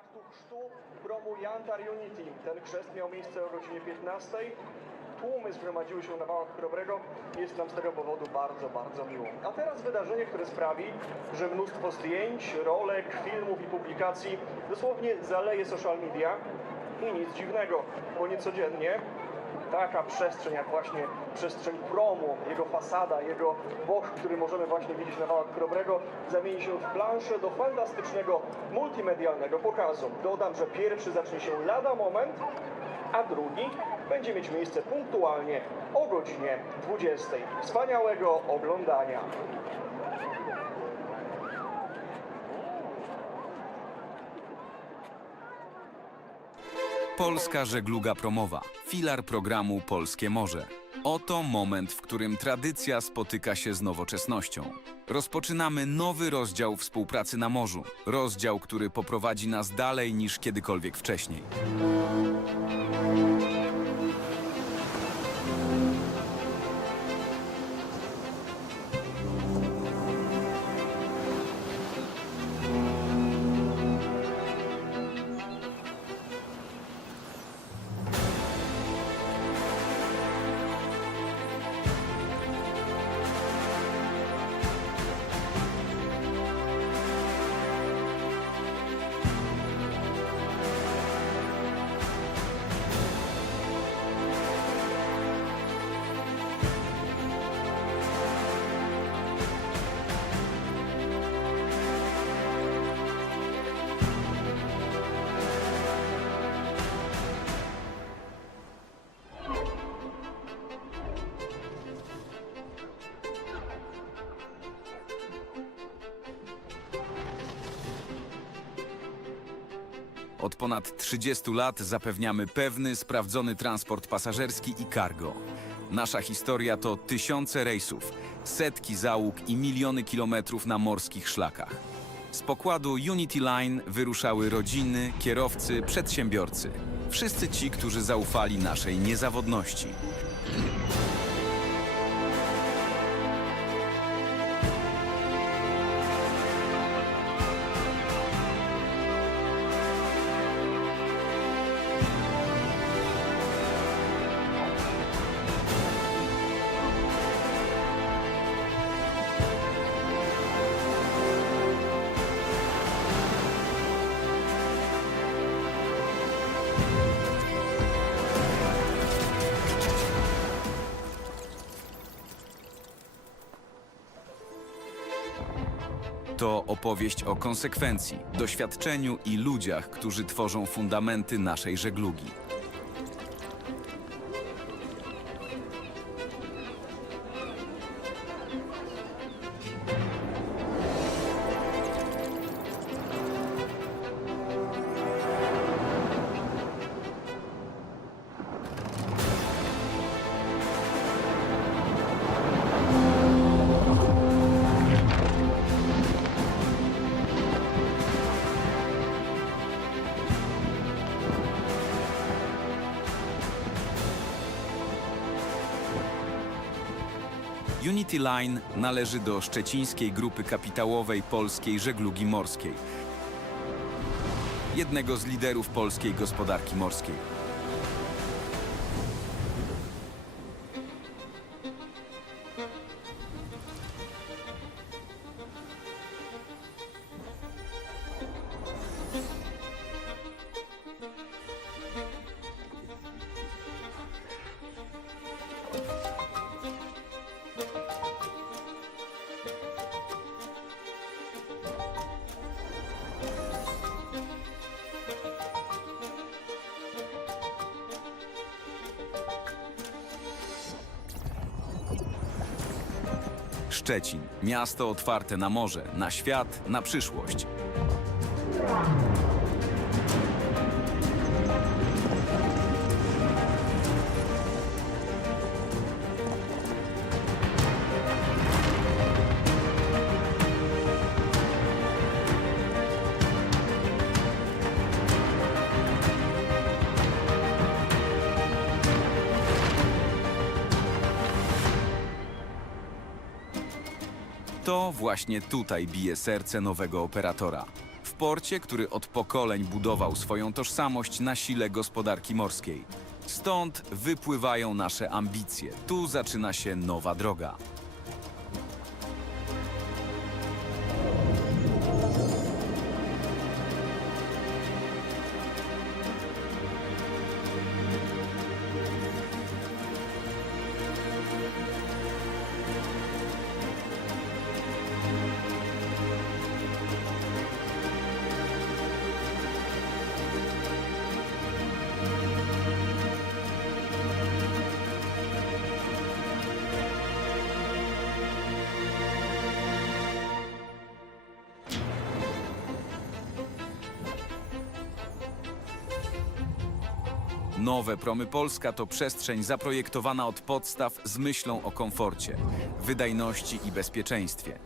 aktu chrztu promu Jantar Unity. Ten chrzest miał miejsce o godzinie 15. Tłumy zgromadziły się na wałach Chrobrego. Jest nam z tego powodu bardzo, bardzo miło. A teraz wydarzenie, które sprawi, że mnóstwo zdjęć, rolek, filmów i publikacji dosłownie zaleje social media. I nic dziwnego, bo niecodziennie taka przestrzeń jak właśnie przestrzeń promu, jego fasada, jego boch, który możemy właśnie widzieć na wałach Chrobrego, zamieni się w planszę do fantastycznego multimedialnego pokazu. Dodam, że pierwszy zacznie się lada moment, a drugi będzie mieć miejsce punktualnie o godzinie 20. Wspaniałego oglądania. Polska żegluga promowa, filar programu Polskie Morze. Oto moment, w którym tradycja spotyka się z nowoczesnością. Rozpoczynamy nowy rozdział współpracy na morzu. Rozdział, który poprowadzi nas dalej niż kiedykolwiek wcześniej. Od ponad 30 lat zapewniamy pewny, sprawdzony transport pasażerski i cargo. Nasza historia to tysiące rejsów, setki załóg i miliony kilometrów na morskich szlakach. Z pokładu Unity Line wyruszały rodziny, kierowcy, przedsiębiorcy. Wszyscy ci, którzy zaufali naszej niezawodności. To opowieść o konsekwencji, doświadczeniu i ludziach, którzy tworzą fundamenty naszej żeglugi. Unity Line należy do szczecińskiej grupy kapitałowej polskiej żeglugi morskiej. Jednego z liderów polskiej gospodarki morskiej. Szczecin. Miasto otwarte na morze, na świat, na przyszłość. To właśnie tutaj bije serce nowego operatora. W sporcie, który od pokoleń budował swoją tożsamość na sile gospodarki morskiej. Stąd wypływają nasze ambicje. Tu zaczyna się nowa droga. Nowe Promy Polska to przestrzeń zaprojektowana od podstaw z myślą o komforcie, wydajności i bezpieczeństwie.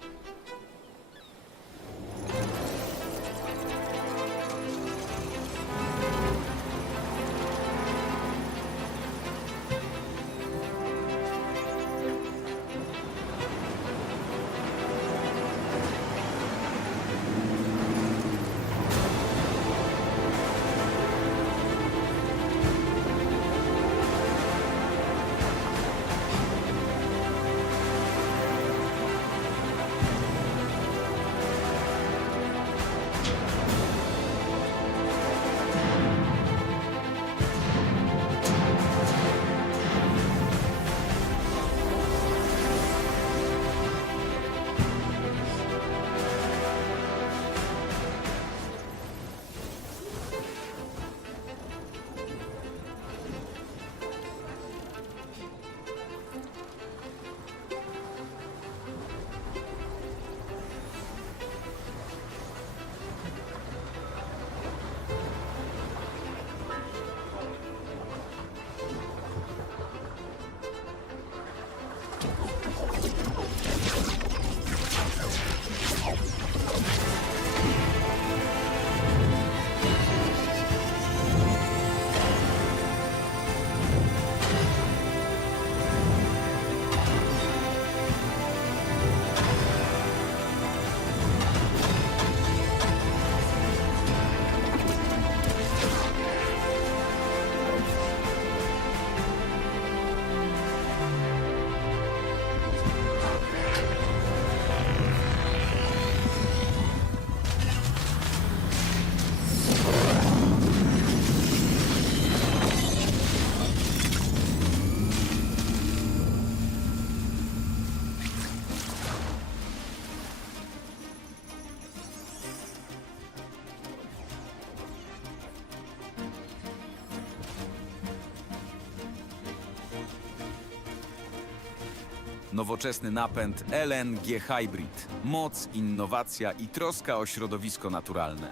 Nowoczesny napęd LNG Hybrid. Moc, innowacja i troska o środowisko naturalne.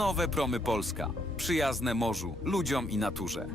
Nowe Promy Polska. Przyjazne morzu, ludziom i naturze.